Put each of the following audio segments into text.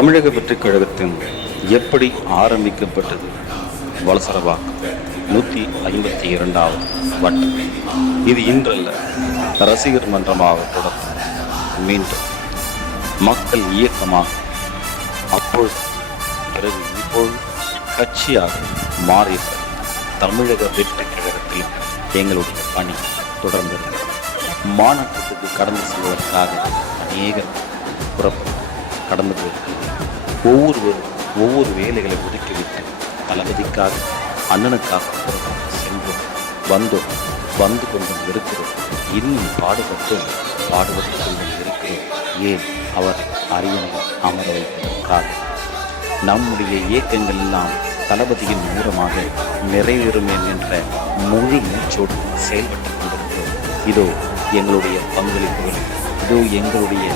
தமிழக வெற்றிக் கழகத்தின் எப்படி ஆரம்பிக்கப்பட்டது? வலசரவாக்கம் 152வது வட்டம். இது இன்றல்ல, ரசிகர் மன்றமாக தொடர்ந்து மீண்டும் மக்கள் இயக்கமாக, அப்பொழுது பிறகு இப்பொழுது கட்சியாக மாறிய தமிழக வெற்றிக் கழகத்தில் எங்களுடைய பணி தொடர்ந்தது. மாநாட்டத்துக்கு கடந்து செல்வதற்காக அநேகர் புறப்பட்டு கடந்து போயிருக்கிறது. ஒவ்வொருவரும் ஒவ்வொரு வேலைகளை ஒதுக்கிவிட்டு தளபதிக்காக, அண்ணனுக்காக புறப்பட்டு சென்றோம், வந்தோம், வந்து கொண்டும் இருக்கிறோம். இன்னும் பாடுபட்டு கொண்டும் இருக்கிறோம். ஏன்? அவர் அரியணை அமர வைப்பதற்காக. நம்முடைய இயக்கங்கள் எல்லாம் தளபதியின் மூலமாக நிறைவேறும் என்கின்ற முழு மூச்சோடு செயல்பட்டு கொண்டிருக்கிறோம். இதோ எங்களுடைய பங்களிப்புகள், இதோ எங்களுடைய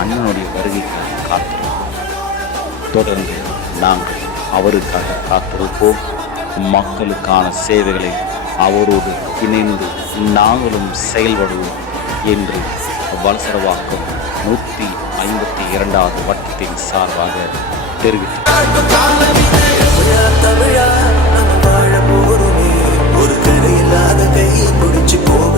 அண்ணனுடைய வருகைக்காக காத்திருப்போம். தொடர்ந்து நாங்கள் அவருக்காக காத்திருப்போம். மக்களுக்கான சேவைகளை அவரோடு இணைந்து நாங்களும் செயல்படுவோம் என்று வலசரவாக்கம் 152வது வட்டத்தின் சார்பாக தெரிவித்தார். ஒரு கரையில்லாத கையை பிடிச்சு போக